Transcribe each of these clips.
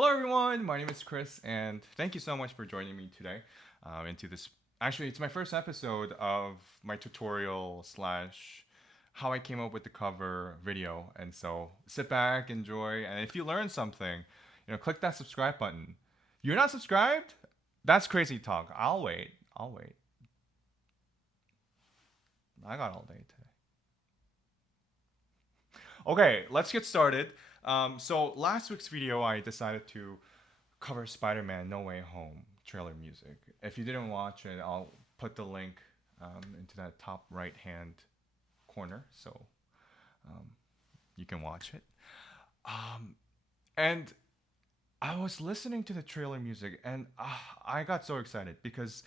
Hello, everyone. My name is Chris, and thank you so much for joining me today into this. Actually, it's my first episode of my tutorial slash how I came up with the cover video. And so sit back, enjoy, and if you learn something, click that subscribe button. You're not subscribed? That's crazy talk. I'll wait. I'll wait. I got all day today. Okay, let's get started. So last week's video, I decided to cover Spider-Man: No Way Home trailer music. If you didn't watch it, I'll put the link into that top right-hand corner, so um, you can watch it. Um, and I was listening to the trailer music, and I got so excited because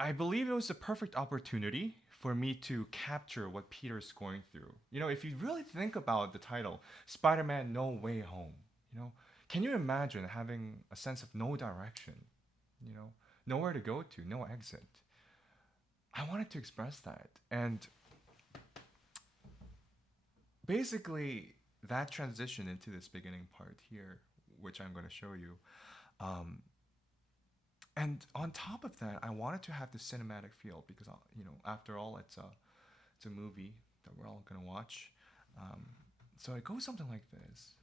I believe it was the perfect opportunity for me to capture what Peter's going through. If you really think about the title, Spider Man No Way Home, you know, can you imagine having a sense of no direction, you know, nowhere to go to, no exit? I wanted to express that. And basically, that transition into this beginning part here, which I'm going to show you. Um, and on top of that, I wanted to have the cinematic feel because after all, it's a movie that we're all gonna watch. Um, so it goes something like this: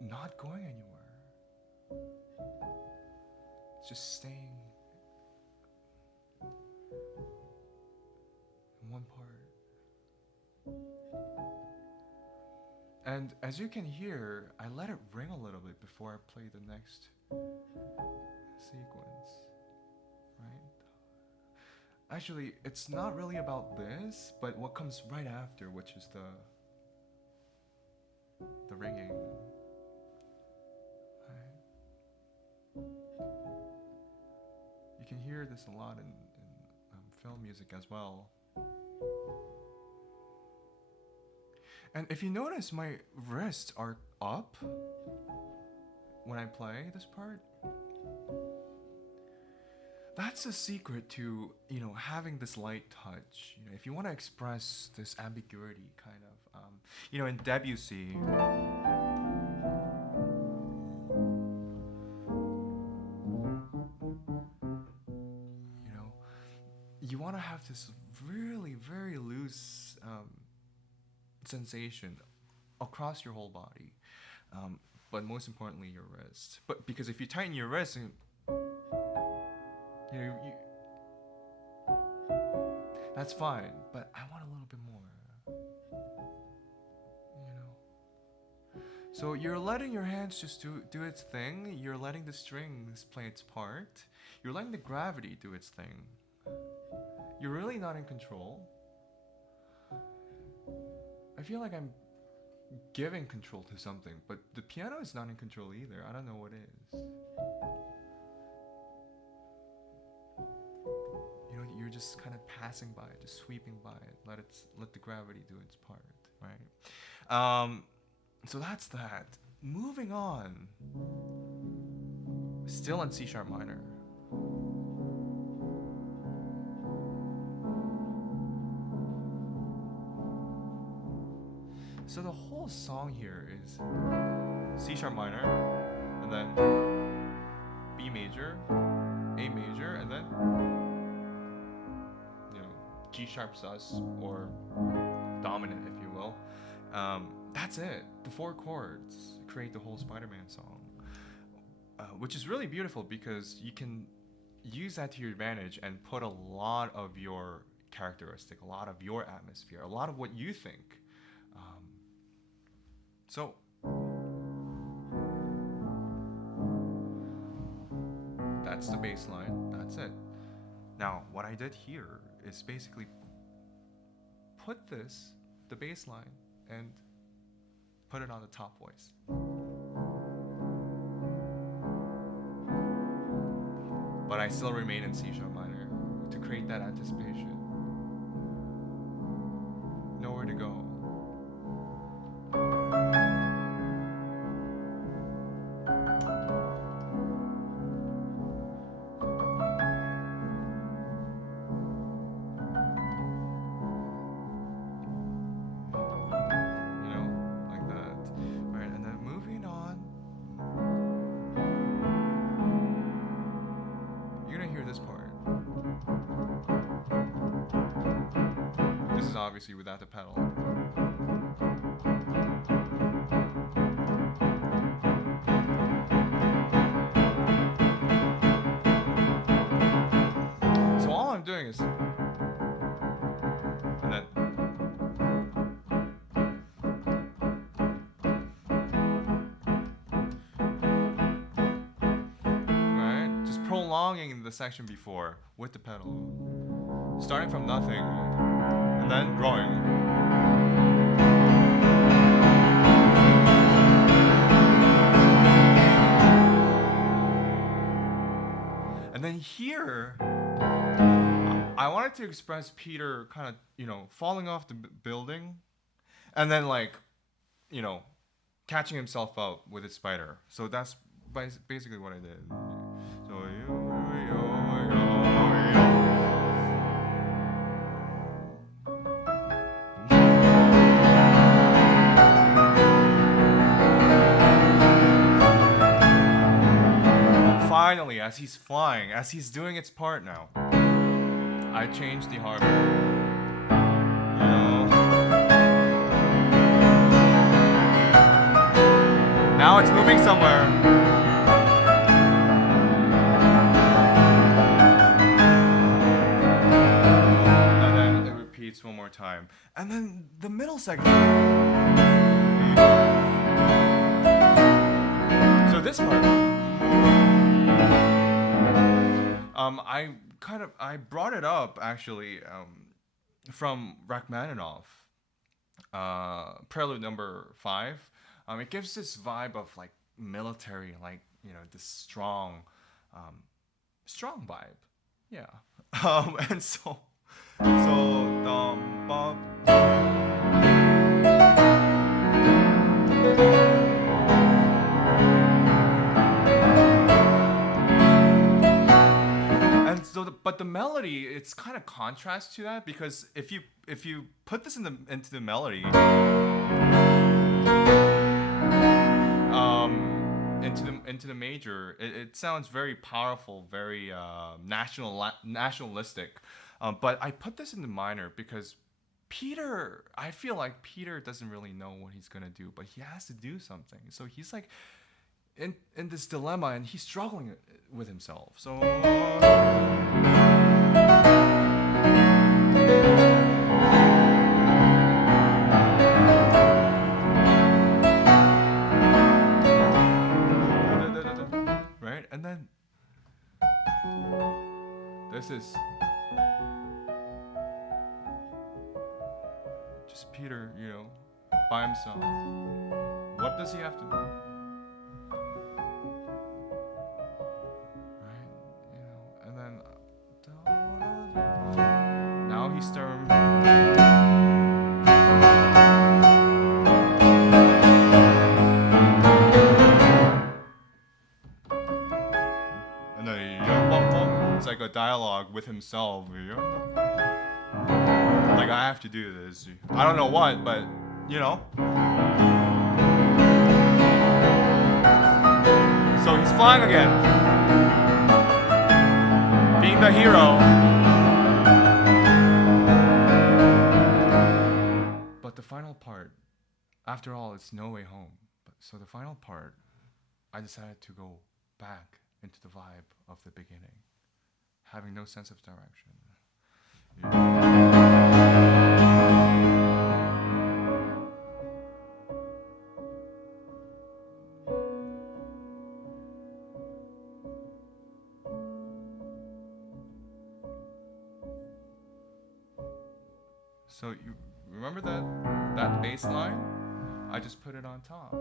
not going anywhere, it's just staying in one part. And as you can hear, I let it ring a little bit before I play the next sequence, right? Actually, it's not really about this, but what comes right after, which is the ringing. Right? You can hear this a lot in film music as well. And if you notice, my wrists are up when I play this part. That's a secret to having this light touch. If you want to express this ambiguity, kind of, in Debussy, you know, you want to have this really very loose sensation across your whole body, but most importantly your wrist. But because if you tighten your wrist, and you that's fine. But I want a little bit more. So you're letting your hands just do its thing. You're letting the strings play its part. You're letting the gravity do its thing. You're really not in control. I feel like I'm giving control to something, but the piano is not in control either. I don't know what is. You're just kind of passing by it, just sweeping by it. Let the gravity do its part, right? So that's that. Moving on. Still in C sharp minor. So the whole song here is C sharp minor, and then B major, A major, and then G sharp sus, or dominant, if you will. That's it. The 4 chords create the whole Spider-Man song, which is really beautiful because you can use that to your advantage and put a lot of your characteristic, a lot of your atmosphere, a lot of what you think. So that's the bass line. That's it. Now, what I did here is basically put the bass line, and put it on the top voice. But I still remain in C sharp minor to create that anticipation. Nowhere to go. obviously without the pedal. So all I'm doing is, and then right, just prolonging the section before with the pedal, starting from nothing and then growing. And then here, I wanted to express Peter kind of, falling off the building and then, like, catching himself up with his spider. So that's basically what I did. So, finally, as he's flying, as he's doing its part now, I changed the harmony. Now it's moving somewhere. And then it repeats one more time. And then the middle section. So this part, I brought it up actually from Rachmaninoff, Prelude number 5. It gives this vibe of like military, like this strong vibe, yeah. And so bum. But the melody, it's kind of contrast to that, because if you put this into the melody, into the major, it sounds very powerful, very nationalistic. But I put this in the minor because I feel like Peter doesn't really know what he's gonna do, but he has to do something. So he's like in this dilemma, and he's struggling with himself. So. Right? And then this is just Peter, by himself. What does he have to do? Right? And then now he's starting. It's like a dialogue with himself. Like, I have to do this. I don't know what, but So he's flying again, being the hero. But the final part, after all, it's No Way Home. So the final part, I decided to go back into the vibe of the beginning, having no sense of direction. So you remember that bass line? I just put it on top.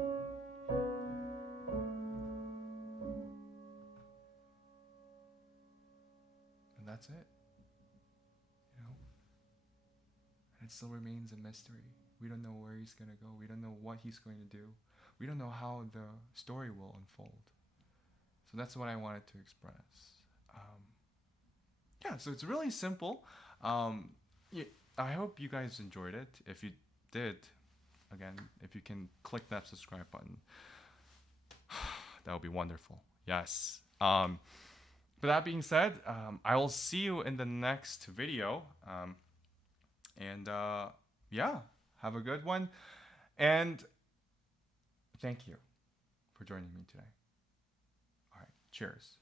And that's it. And it still remains a mystery. We don't know where he's going to go. We don't know what he's going to do. We don't know how the story will unfold. So that's what I wanted to express. So it's really simple. I hope you guys enjoyed it. If you did, again, if you can click that subscribe button, that would be wonderful. Yes. But that being said, I will see you in the next video. And yeah, have a good one. And thank you for joining me today. All right. Cheers.